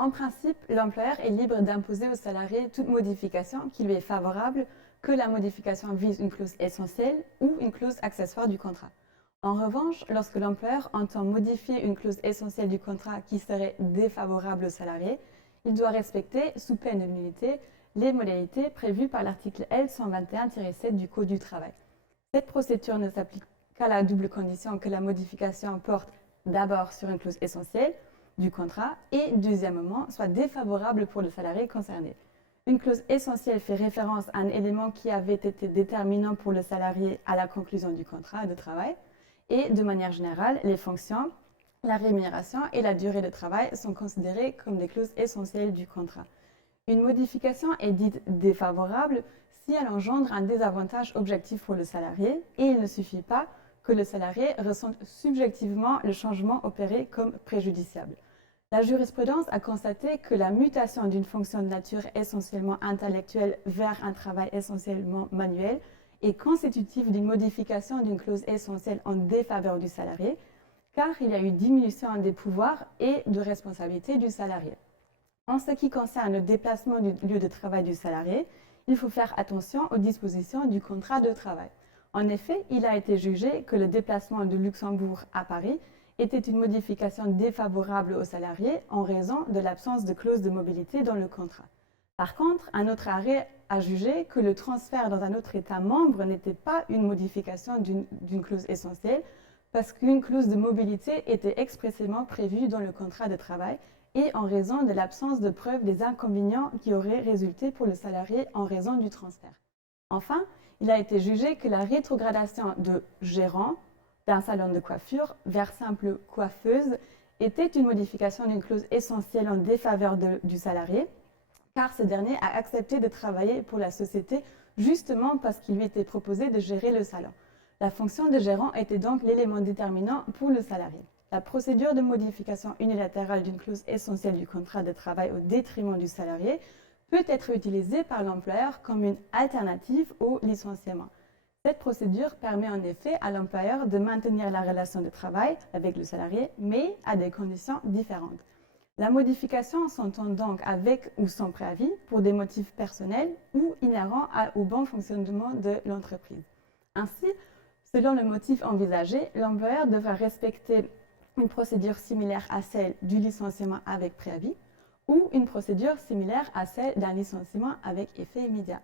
En principe, l'employeur est libre d'imposer au salarié toute modification qui lui est favorable, que la modification vise une clause essentielle ou une clause accessoire du contrat. En revanche, lorsque l'employeur entend modifier une clause essentielle du contrat qui serait défavorable au salarié, il doit respecter, sous peine de nullité, les modalités prévues par l'article L121-7 du Code du travail. Cette procédure ne s'applique qu'à la double condition que la modification porte d'abord sur une clause essentielle du contrat et, deuxièmement, soit défavorable pour le salarié concerné. Une clause essentielle fait référence à un élément qui avait été déterminant pour le salarié à la conclusion du contrat de travail et, de manière générale, les fonctions, la rémunération et la durée de travail sont considérées comme des clauses essentielles du contrat. Une modification est dite défavorable si elle engendre un désavantage objectif pour le salarié et il ne suffit pas que le salarié ressente subjectivement le changement opéré comme préjudiciable. La jurisprudence a constaté que la mutation d'une fonction de nature essentiellement intellectuelle vers un travail essentiellement manuel est constitutive d'une modification d'une clause essentielle en défaveur du salarié, car il y a eu diminution des pouvoirs et de responsabilités du salarié. En ce qui concerne le déplacement du lieu de travail du salarié, il faut faire attention aux dispositions du contrat de travail. En effet, il a été jugé que le déplacement de Luxembourg à Paris était une modification défavorable aux salariés en raison de l'absence de clause de mobilité dans le contrat. Par contre, un autre arrêt a jugé que le transfert dans un autre État membre n'était pas une modification d'une clause essentielle parce qu'une clause de mobilité était expressément prévue dans le contrat de travail et en raison de l'absence de preuve des inconvénients qui auraient résulté pour le salarié en raison du transfert. Enfin, il a été jugé que la rétrogradation de gérant d'un salon de coiffure vers simple coiffeuse était une modification d'une clause essentielle en défaveur du salarié, car ce dernier a accepté de travailler pour la société justement parce qu'il lui était proposé de gérer le salon. La fonction de gérant était donc l'élément déterminant pour le salarié. La procédure de modification unilatérale d'une clause essentielle du contrat de travail au détriment du salarié peut être utilisée par l'employeur comme une alternative au licenciement. Cette procédure permet en effet à l'employeur de maintenir la relation de travail avec le salarié, mais à des conditions différentes. La modification s'entend donc avec ou sans préavis pour des motifs personnels ou inhérents au bon fonctionnement de l'entreprise. Ainsi, selon le motif envisagé, l'employeur devra respecter une procédure similaire à celle du licenciement avec préavis ou une procédure similaire à celle d'un licenciement avec effet immédiat.